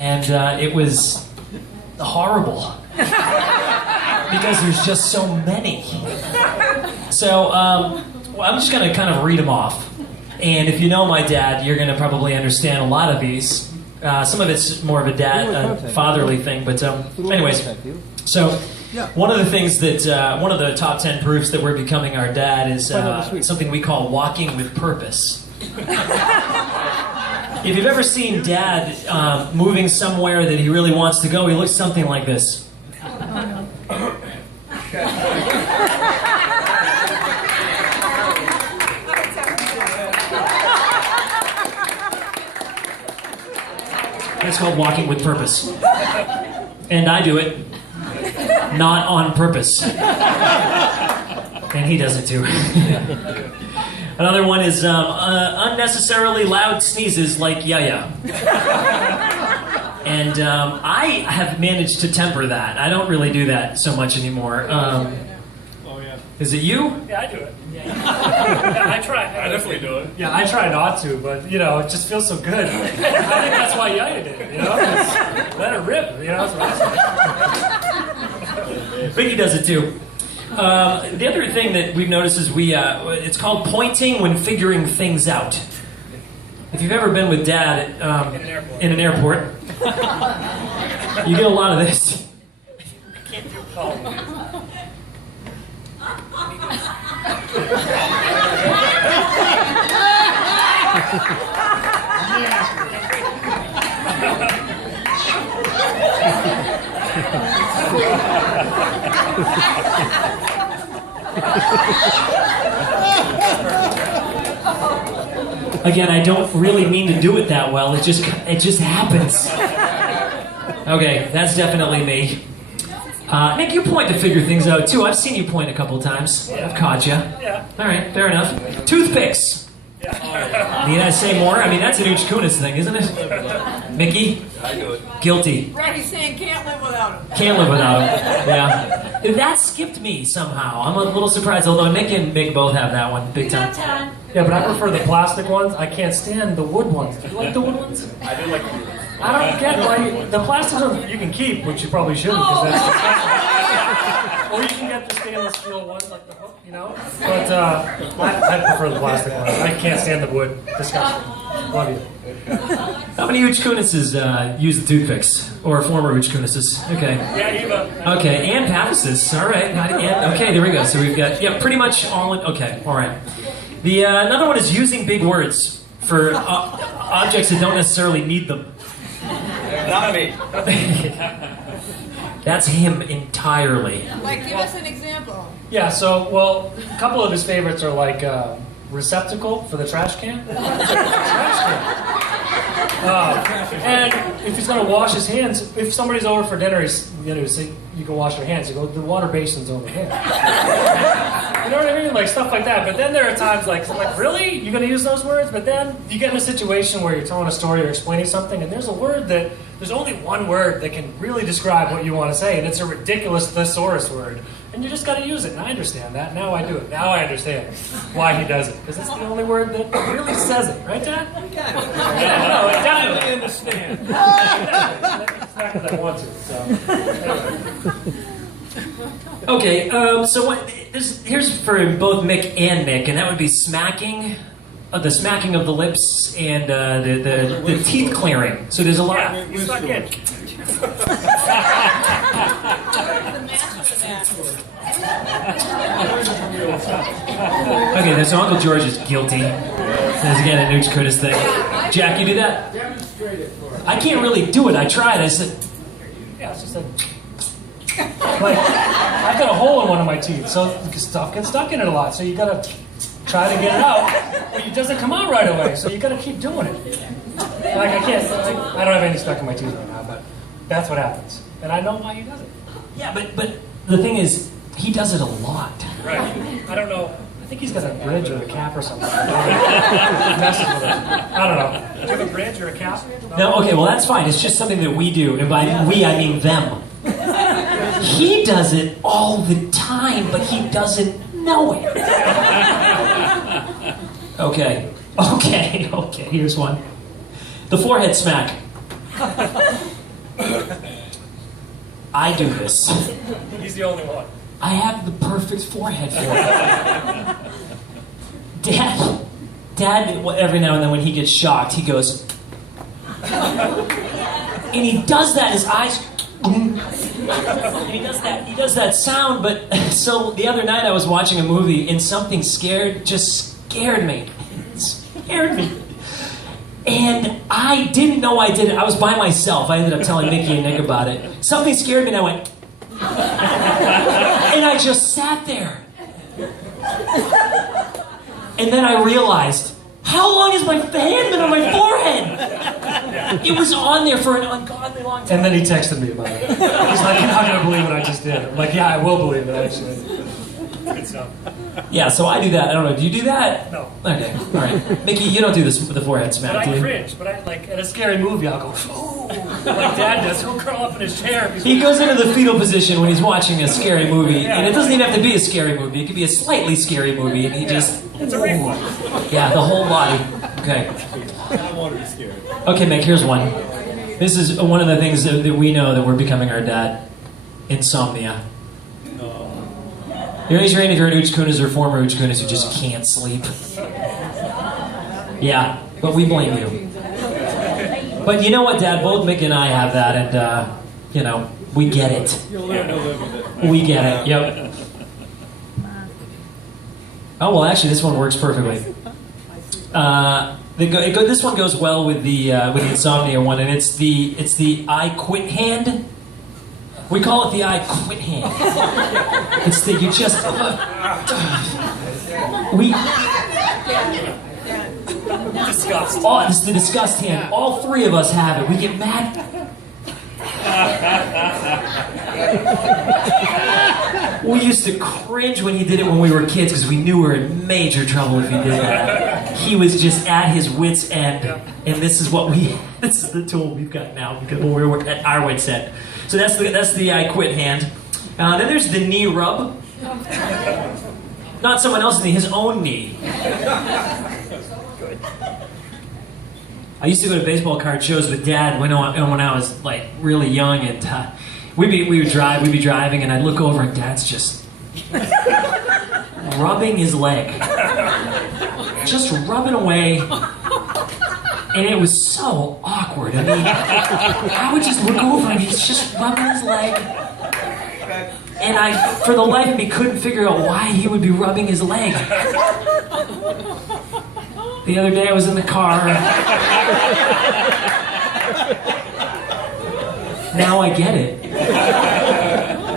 And it was horrible because there's just so many. So well, I'm just going to kind of read them off. And if you know my dad, you're going to probably understand a lot of these. Some of it's more of a fatherly thing, but anyways. So one of the things that, one of the top 10 proofs that we're becoming our dad is something we call walking with purpose. If you've ever seen Dad moving somewhere that he really wants to go, he looks something like this. That's called walking with purpose. And I do it not on purpose. And he does it too. Another one is unnecessarily loud sneezes like yaya. And I have managed to temper that. I don't really do that so much anymore. Is it you? Yeah, I do it. Yeah, I try. I definitely do it. Yeah, I try not to, but, you know, it just feels so good. I think that's why Yaya did it, you know? Just let it rip, you know? That's what I say. Vicky does it too. The other thing that we've noticed is it's called pointing when figuring things out. If you've ever been with Dad in an airport, you get a lot of this. I can't do calling. Again, I don't really mean to do it that well. It just happens. Okay, that's definitely me. Nick, you point to figure things out too. I've seen you point a couple of times. I've caught you. Yeah. All right, fair enough. Toothpicks. Need I say more? I mean, that's an Ooch Kunis thing, isn't it? Mickey? I do it. Guilty. Right, he's saying can't live without him. Can't live without him. Yeah. That skipped me somehow. I'm a little surprised, although Nick and Mick both have that one big time. Yeah, but I prefer the plastic ones. I can't stand the wood ones. Do you like the wood ones? I do like the wood ones. I don't get why the plastic ones you can keep, which you probably shouldn't, because that's disgusting. Or you can get the stainless steel ones like the hook, you know? But I prefer the plastic ones. I can't stand the wood. Disgusting. Love you. How many Ooch Kunises use the toothpicks? Or former Ooch Kunises? Okay. Yeah, Eva. Okay, and Paphasis. All right. Okay, there we go. So we've got, pretty much all in. Okay, all right. The another one is using big words for objects that don't necessarily need them. Not me. That's him entirely. Like, give us an example. Yeah, so, well, a couple of his favorites are like receptacle for the trash can. Trash can. And if he's going to wash his hands, if somebody's over for dinner, say, you can wash your hands. You go, the water basin's over here. You know what I mean? Like, stuff like that. But then there are times like really? You're going to use those words? But then you get in a situation where you're telling a story or explaining something, and there's only one word that can really describe what you want to say, and it's a ridiculous thesaurus word. And you just got to use it. And I understand that. Now I do it. Now I understand why he does it. Because it's the only word that really says it. Right, Dad? Yeah, no, I definitely understand. It's not because I want to. So. Okay, so here's for both Mick and Nick, and that would be smacking, the smacking of the lips, and the teeth clearing. So there's a lot. Yeah, you stuck in. Okay, so Uncle George is guilty. That's again an Ooch Kunis thing. Jack, you do that? I can't really do it. I tried. I said. Yeah, it's just a. Like, I've got a hole in one of my teeth, so stuff gets stuck in it a lot. So you gotta try to get it out, but it doesn't come out right away. So you gotta keep doing it. Like I can't. I don't have any stuck in my teeth right now, but that's what happens, and I know why he does it. Yeah, but the thing is, he does it a lot. Right. I don't know. I think he's got a bridge or a cap or something. Messes with it. I don't know. Do you have a bridge or a cap? No, okay, well that's fine. It's just something that we do, and by we I mean them. He does it all the time, but he doesn't know it. Okay, here's one. The forehead smack. I do this. He's the only one. I have the perfect forehead for it. Dad, every now and then when he gets shocked, he goes, and he does that, his eyes, and he does that sound, but, so the other night I was watching a movie, and something just scared me. It scared me. And I didn't know I did it. I was by myself. I ended up telling Mickey and Nick about it. Something scared me, and I went, and I just sat there. And then I realized, how long has my hand been on my forehead? It was on there for an ungodly long time. And then he texted me about it. He's like, you're not going to believe what I just did. I'm like, yeah, I will believe it, actually. Good stuff. Yeah, so I do that. I don't know. Do you do that? No. Okay, all right. Mickey, you don't do this with the forehead smack, But do I you? cringe. But I, like, at a scary movie, I'll go, ooh, like Dad does. He'll curl up in his chair. He goes into the fetal position when he's watching a scary movie, and it doesn't even have to be a scary movie. It could be a slightly scary movie, and he just... It's a reflex. Yeah, the whole body. Okay. I want to be scared. Okay, Mick, here's one. This is one of the things that we know that we're becoming our dad. Insomnia. Raise your hand if you're an Ooch Kunis or former Ooch Kunis who just can't sleep. Yeah, but we blame you. But you know what, Dad? Both Mick and I have that, and, you know, we get it. You'll learn to live with it. We get it, yep. Oh, well, actually, this one works perfectly. This one goes well with the insomnia one, and it's the I quit hand. We call it the I quit hand. It's the you just we. Disgust. Oh, it's the disgust hand. All three of us have it. We get mad. We used to cringe when he did it when we were kids because we knew we were in major trouble if he did that. He was just at his wit's end, and this is the tool we've got now because when we were at our wit's end. So that's the I quit hand. Then there's the knee rub. Not someone else's knee, his own knee. I used to go to baseball card shows with Dad when I was like really young, and we'd be driving, and I'd look over, and Dad's just rubbing his leg, just rubbing away, and it was so awkward. I mean, I would just look over, and he's just rubbing his leg, and I, for the life of me, couldn't figure out why he would be rubbing his leg. The other day I was in the car. Now I get it.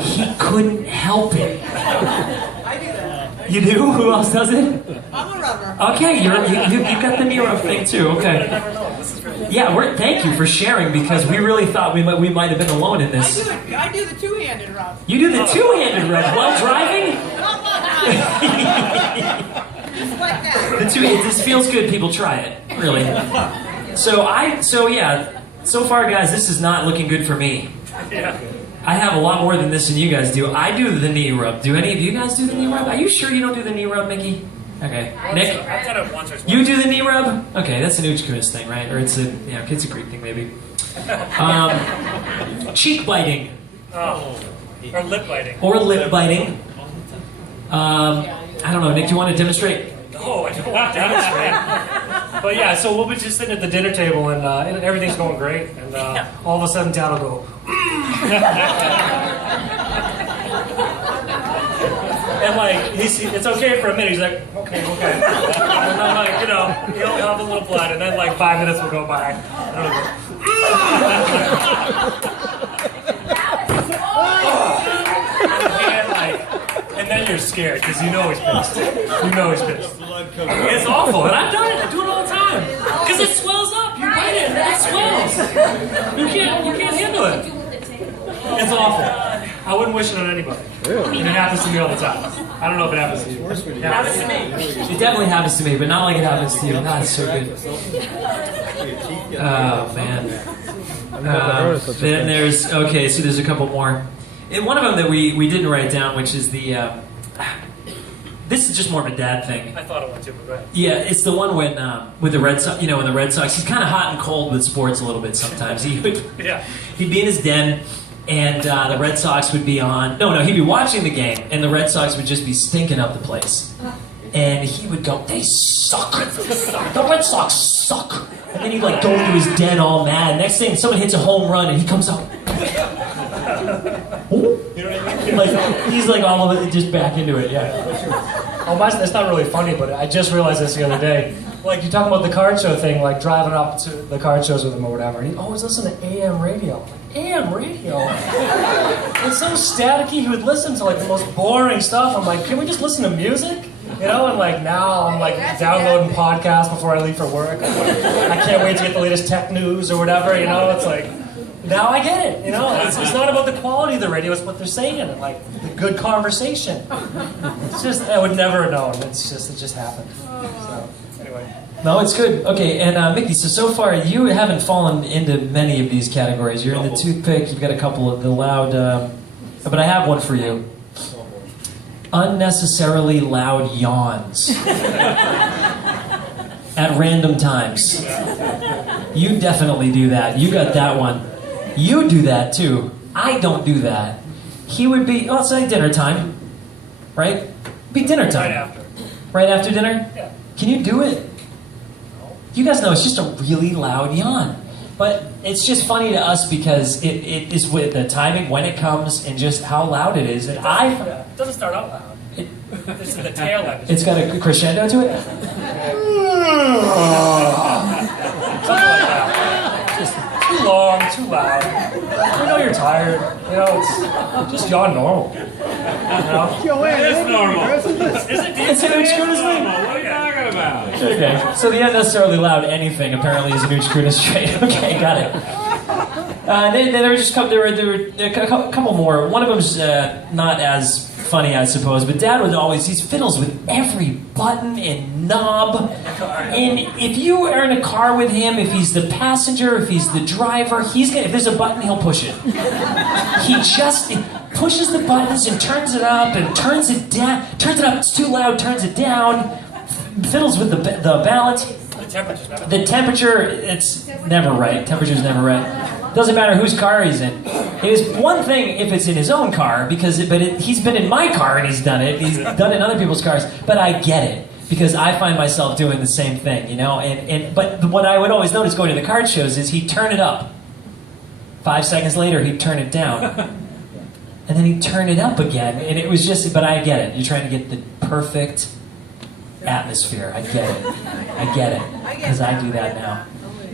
He couldn't help it. I do that. You do? Who else does it? I'm a rubber. Okay, you've got the knee rub thing too. Okay. Yeah, thank you for sharing because we really thought we might have been alone in this. I do the two-handed rub. You do the two-handed rub while driving? Just like that. This feels good. People try it. Really. So far, guys, this is not looking good for me. Yeah. I have a lot more than this than you guys do. I do the knee rub. Do any of you guys do the knee rub? Are you sure you don't do the knee rub, Mickey? Okay. Nick? I've done it once or twice. You do the knee rub? Okay, that's an Ooch Kunis thing, right? Or it's a Greek thing, maybe. Cheek biting. Oh. Or lip biting. Or lip biting. I don't know, Nick, do you want to demonstrate? No, I don't want to demonstrate. But yeah, so we'll be just sitting at the dinner table, and everything's going great, and all of a sudden Dad will go, and like, it's okay for a minute, he's like, okay. And I'm like, he'll have a little blood, and then like 5 minutes will go by, and I'll go, and then you're scared because you know he's pissed. It's awful, and I've done it. I do it all the time because it swells up. You bite it, and it swells. You can't handle it. It's awful. I wouldn't wish it on anybody. Really? And it happens to me all the time. I don't know if it happens to you. It happens to me. It definitely happens to me, but not like it happens to you. That's so good. Oh man. Then there's so there's a couple more. And one of them that we didn't write down, which is the This is just more of a dad thing. I thought it went too, but go ahead. Yeah, it's the one when with the Red Sox. You know, when the Red Sox, he's kind of hot and cold with sports a little bit sometimes. He'd Yeah. be in his den, and the Red Sox would be on. No, he'd be watching the game, and the Red Sox would just be stinking up the place. And he would go, "They suck. The Red Sox suck." And then he'd like go into his den all mad. Next thing, someone hits a home run, and he comes out. Like he's like all of it, just back into it. Yeah. Oh, that's not really funny, but I just realized this the other day. Like, you're talking about the card show thing, like driving up to the card shows with him or whatever. And he always listened to AM radio. Like, AM radio? It's so staticky, he would listen to like the most boring stuff. I'm like, can we just listen to music? You know, and like now I'm like downloading podcasts before I leave for work. I can't wait to get the latest tech news or whatever, you know? It's like, now I get it, you know? It's not about the quality of the radio, it's what they're saying, and like the good conversation. It's just, I would never have known. It just happened. So, anyway. No, it's good. Okay, and Mickey, so far you haven't fallen into many of these categories. You're in the toothpick, you've got a couple of the loud, but I have one for you. Unnecessarily loud yawns at random times. You definitely do that. You got that one. You do that too. I don't do that. He would be, oh, it's like dinner time, right? Be dinner time. Right after. Right after dinner? Yeah. Can you do it? You guys know it's just a really loud yawn. But it's just funny to us because it is with the timing, when it comes, and just how loud it is. And It doesn't start out loud. This is the tail end. It's got a crescendo to it? Something like that. Just too long, too loud. You know you're tired. You know, it's just yawn normal. You know? It's normal. Is it? It's an excuse me. What are you talking about? Okay, so the unnecessarily loud anything apparently is a new Scrutiny trait. Okay, got it. There were just there were a couple more. One of them's not as funny, I suppose, but Dad would always, he fiddles with every button and knob. And if you are in a car with him, if he's the passenger, if he's the driver, if there's a button, he'll push it. He just pushes the buttons and turns it up and turns it down. Turns it up, it's too loud, turns it down. Fiddles with the balance. The temperature, it's never right. Temperature's never right. Doesn't matter whose car he's in. It is one thing if it's in his own car, he's been in my car and he's done it. He's done it in other people's cars. But I get it because I find myself doing the same thing, you know. But what I would always notice going to the card shows is he'd turn it up. 5 seconds later, he'd turn it down, and then he'd turn it up again. And it was just. But I get it. You're trying to get the perfect atmosphere. I get it because I do that now.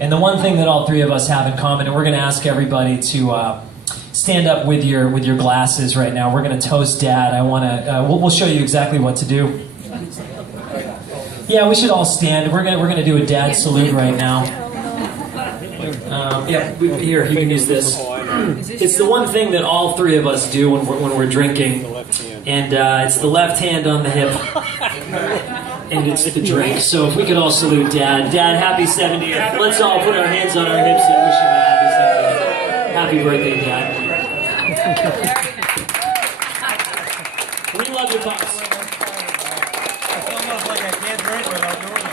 And the one thing that all three of us have in common, and we're going to ask everybody to stand up with your glasses right now. We're going to toast Dad. I want to. We'll show you exactly what to do. Yeah, we should all stand. We're gonna do a Dad salute right now. Here you can use this. It's the one thing that all three of us do when we're drinking, and it's the left hand on the hip. And it's the drink. So if we could all salute Dad. Dad, happy 70th. Let's all put our hands on our hips and wish him a happy 70th. Happy birthday, Dad. We love you, Pops. It's almost like I can't drink without doing